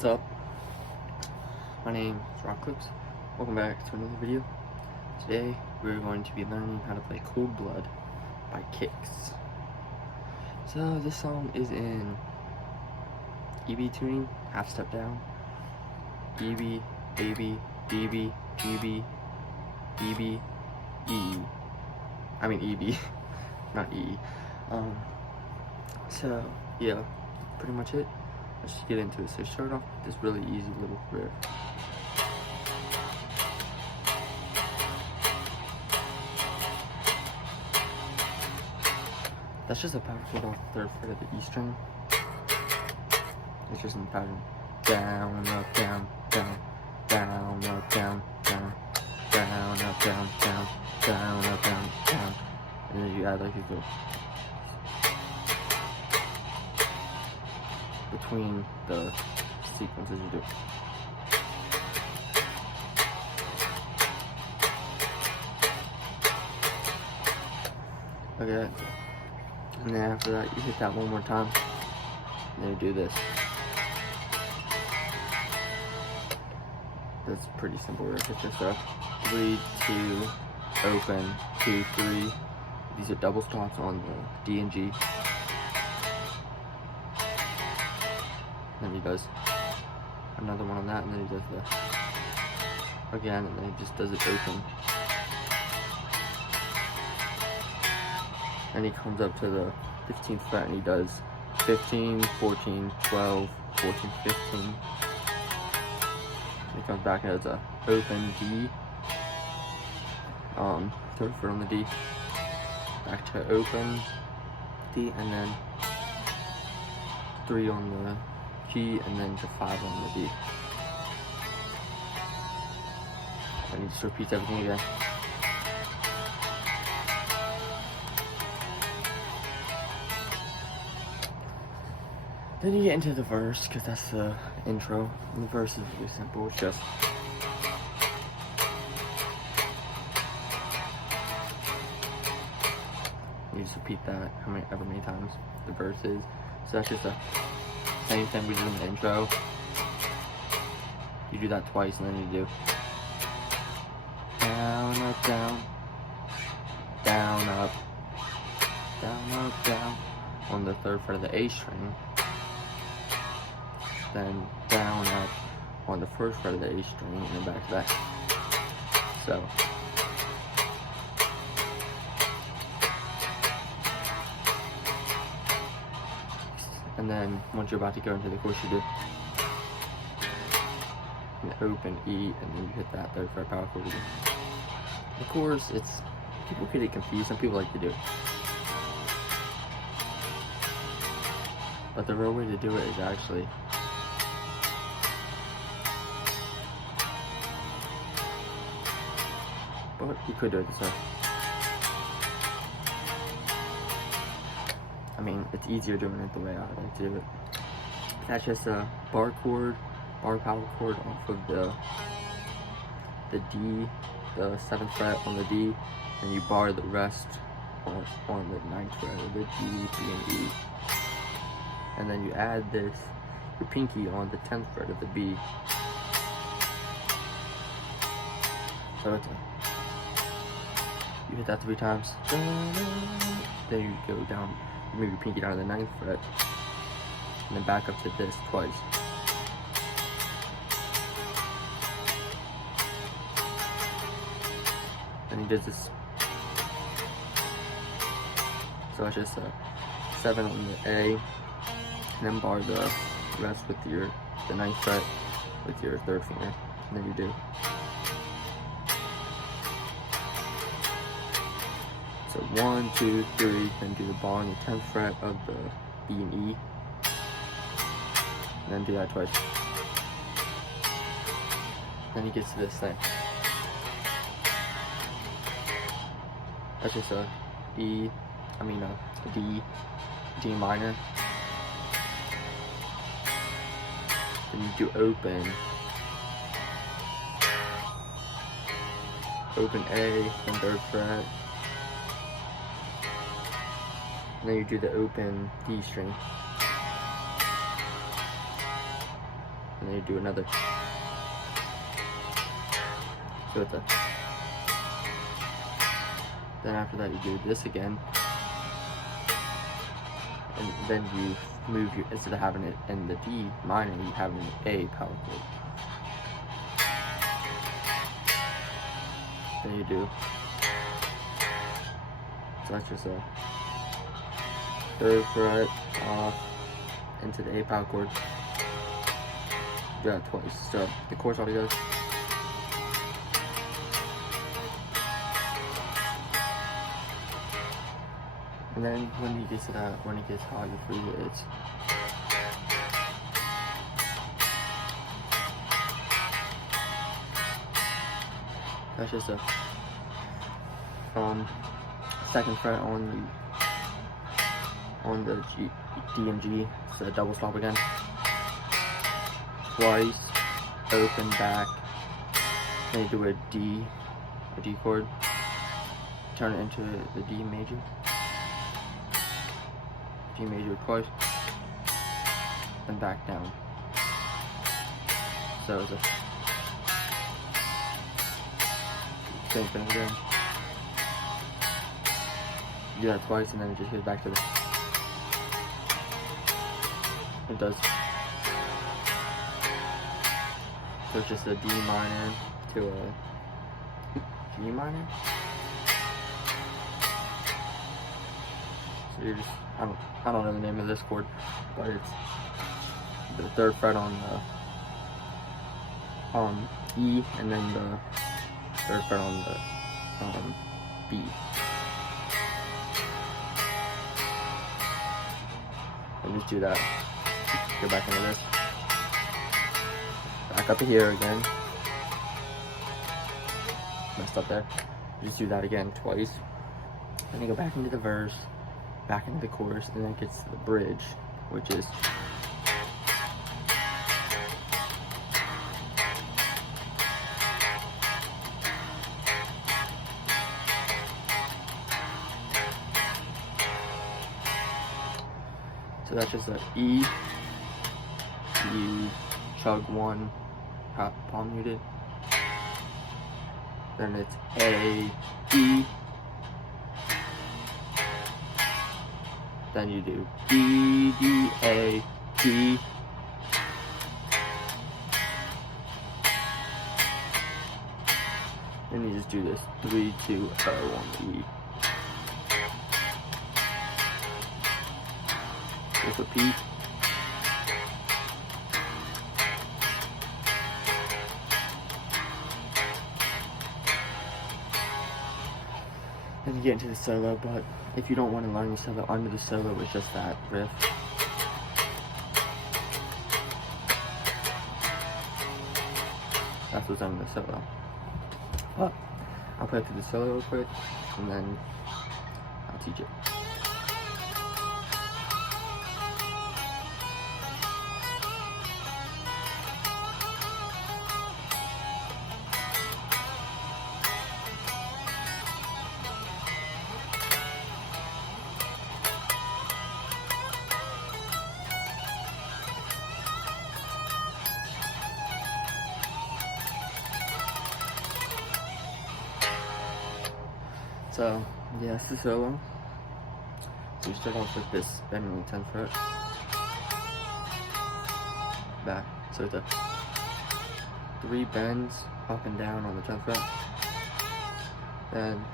What's up? My name is Rockclips. Welcome back to another video. Today we're going to be learning how to play Cold Blood by KIX. So this song is in EB tuning, half step down. EB, AB, DB, GB, EB, E. I mean EB, not E. So yeah, pretty much it. Let's just get into it. So start off with this really easy little riff. That's just a power chord off the 3rd fret of the E string. It's just in the pattern. Down, up, down, down, down, up, down, down, down, up, down, down, down, up, down, down. And then you add like a little between the sequences you do. Okay, and then after that you hit that one more time, and then you do this. That's pretty simple riff. It's just a 3, 2, open, 2, 3. These are double stops on the D and G. Then he does another one on that, and then he does the again, and then he just does it open. And he comes up to the 15th fret and he does 15, 14, 12, 14, 15. And he comes back and does a open D, 3rd fret on the D, back to open D, and then 3 on the G, and then to 5 on the D. And he just repeats everything again. Then you get into the verse, because that's the intro. And the verse is really simple. It's just you just repeat that however many times the verse is. So that's just the same thing we did in the intro. You do that twice, and then you do down, up, down, down, up, down, up, down on the 3rd fret of the A string. Then down, up on the 1st fret of the A string, and then back to that. So and then once you're about to go into the chorus, you do an open E, and then you hit that 3rd fret power chord again. The chorus, it's people get confused. Some people like to do it, but the real way to do it is actually but you could do it this way. I mean, it's easier doing it the way I like to do it. That's just a bar chord, bar power chord off of the D, the 7th fret on the D, and you bar the rest on the 9th fret of the D, B, and E. And then you add this, your pinky on the 10th fret of the B. So it's you hit that 3 times, then you go down, move your pinky down to the 9th fret, and then back up to this twice. And he does this. So it's just a 7 on the A, and then bar the rest with the 9th fret with your 3rd finger, and then you do. So 1, 2, 3, then do the bar on the 10th fret of the B and E, and then do that twice. Then he gets to this thing. That's just a D minor. Then you do open A, then 3rd fret. And then you do the open D string. and then you do another. So it's a. Then after that you do this again, and then you move your, instead of having it in the D minor, you have it in the A power chord. Then you do. So that's just a 3rd fret off into the A power chord. Do that twice. So the chorus already goes. And then when he gets to that, when it gets hot, you free it. That's just a 2nd fret on the G, D and G. So a double stop again. Twice, open back. Then you do a D chord. Turn it into the D major. D major twice, and back down. So it's a same thing again. Do that twice, and then it just goes back to the. It does. So it's just a D minor to a G minor. So you're just, I don't know the name of this chord, but it's the 3rd fret on the E, and then the 3rd fret on the B. And just do that. Go back into this. Back up to here again. Messed up there. Just do that again twice. Then you go back into the verse, back into the chorus, and then it gets to the bridge, which is so that's just a E, you chug 1, palm muted, then it's A, E, then you do D, D, A, D, and you just do this 3, 2, O on the E. Just repeat. Then you get into the solo, but if you don't want to learn the solo under the solo, it's just that riff. That's what's under the solo. But I'll play through the solo real quick, and then I'll teach it. So, yeah, it's the solo. So you start off with this bend on the 10th fret. Back. So it's a 3 bends up and down on the 10th fret. Then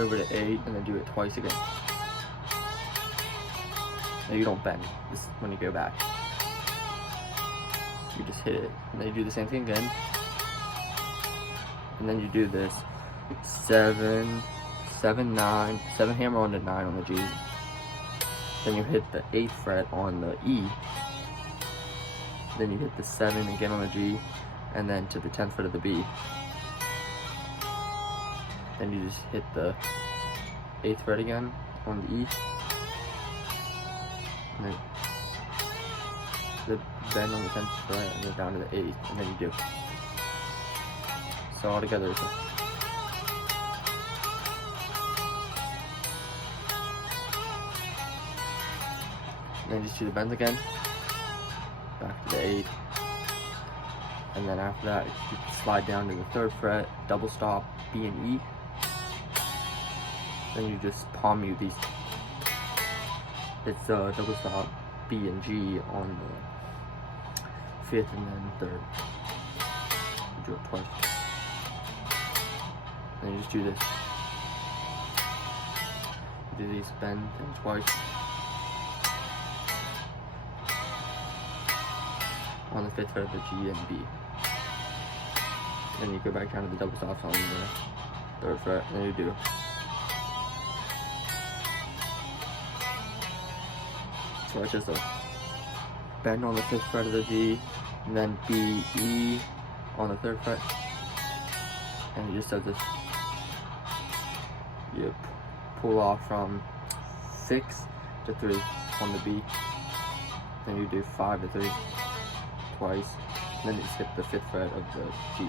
over to 8, and then do it twice again. No, you don't bend. This is when you go back. You just hit it. And then you do the same thing again. And then you do this 7, 7, 9, 7 hammer on the 9 on the G. Then you hit the 8th fret on the E. Then you hit the 7 again on the G, and then to the 10th fret of the B. Then you just hit the 8th fret again on the E. And then the bend on the 10th fret, and then down to the 8th, and then you do. So all together it's a and then just do the bends again, back to the 8, and then after that you slide down to the 3rd fret, double stop B and E. Then you just palm mute these. It's double stop B and G on the 5th and then 3rd. You do it twice. And you just do this. You do these bend things twice. On the 5th fret of the G and B. Then you go back down to the double stops on the 3rd fret, and then you do. So it's just a bend on the 5th fret of the G, and then B, E on the 3rd fret, and you just have this. You pull off from 6 to 3 on the B, then you do 5 to 3 twice, and then you just hit the 5th fret of the G.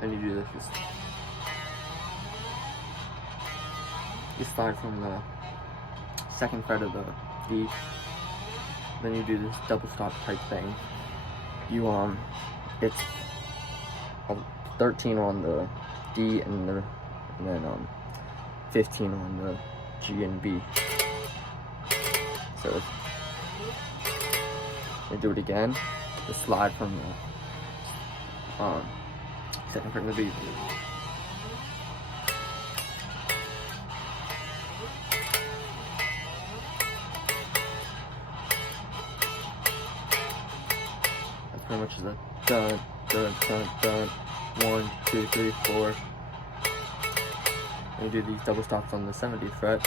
Then you do this. You slide from the 2nd fret of the D. Then you do this double stop type thing. You it's 13 on the D and then 15 on the G and B. So you do it again. Just slide from the 2nd fret of the B. That's pretty much the dun dun dun dun. 1, 2, 3, 4. And you do these double stops on the 70th fret.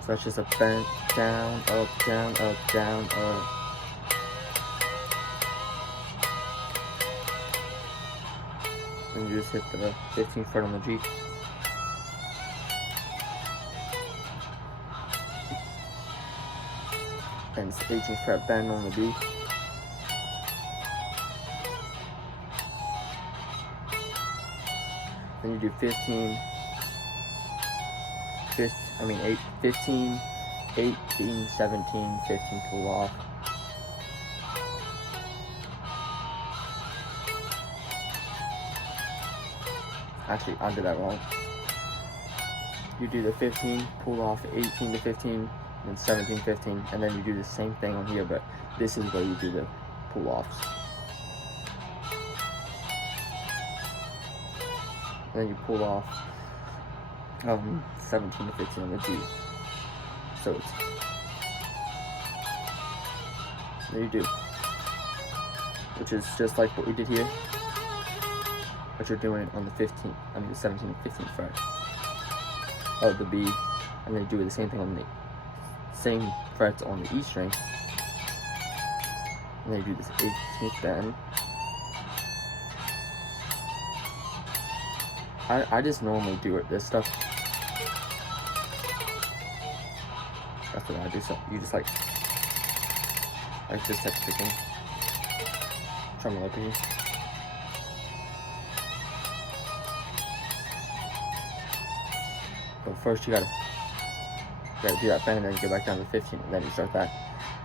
So that's just a bend down, up, down, up, down, up. And you just hit the 15th fret on the G. And it's 18th fret bend on the B. Then you do 15, 15, 18, 17, 15, pull off. Actually, I did that wrong. You do the 15, pull off 18 to 15, then 17, 15, and then you do the same thing on here, but this is where you do the pull offs. And then you pull off 17 to 15 on the G. So it's, there you do, which is just like what we did here, but you're doing it on the 17 and 15th fret of the B, and then you do the same thing on the same frets on the E string, and then you do this 18th bend. I just normally do it, this stuff. That's what I do, so you just like this type of picking. Tremolo picking. But first you gotta do that bend, and then you go back down to 15, and then you start that.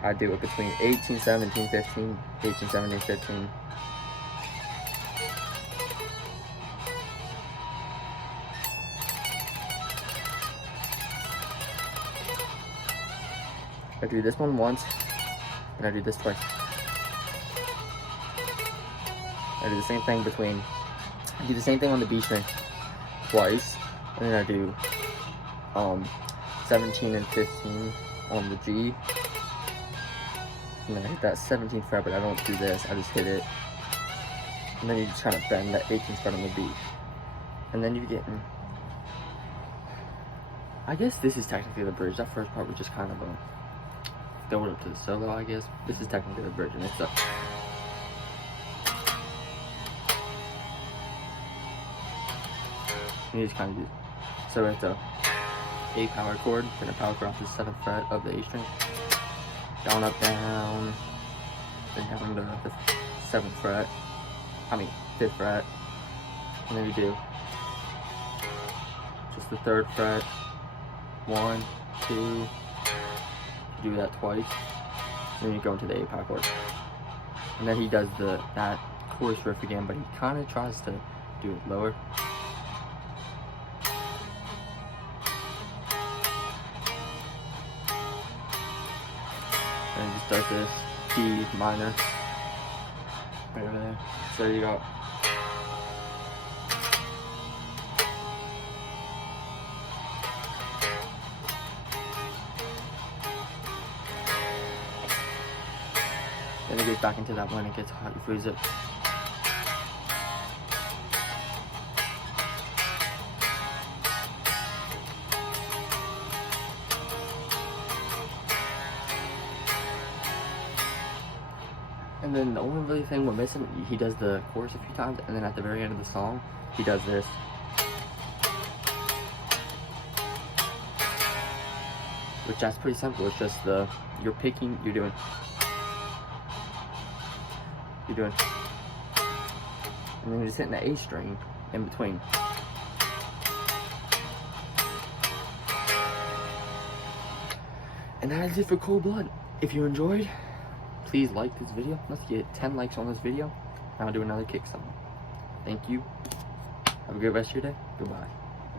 I do it between 18, 17, 15, 18, 17, 15. I do this one once, and I do this twice. I do the same thing on the B string twice, and then I do 17 and 15 on the G, and then I hit that 17th fret, but I don't do this, I just hit it, and then you just kind of bend that 18th fret on the B, and then you get, I guess this is technically the bridge. That first part was just kind of a build up to the solo, I guess. This is technically the bridge, and it's up. And you just kind of do, so it's a A power chord, then a power chord off the 7th fret of the A string, down, up, down, then down to the 7th fret, 5th fret, and then you do just the 3rd fret, 1, 2, do that twice. Then you go into the A power chord. And then he does that chorus riff again, but he kind of tries to do it lower. And he just does this D minor right over there. So you got then it goes back into that when it gets hot, you freeze it. And then the only really thing we're missing, he does the chorus a few times, and then at the very end of the song, he does this. Which that's pretty simple. It's just you're doing, and then you're just hitting the A string in between. And that is it for Cold Blood. If you enjoyed, please like this video. Let's get 10 likes on this video. I'm gonna do another KIX song. Thank you. Have a good rest of your day. Goodbye.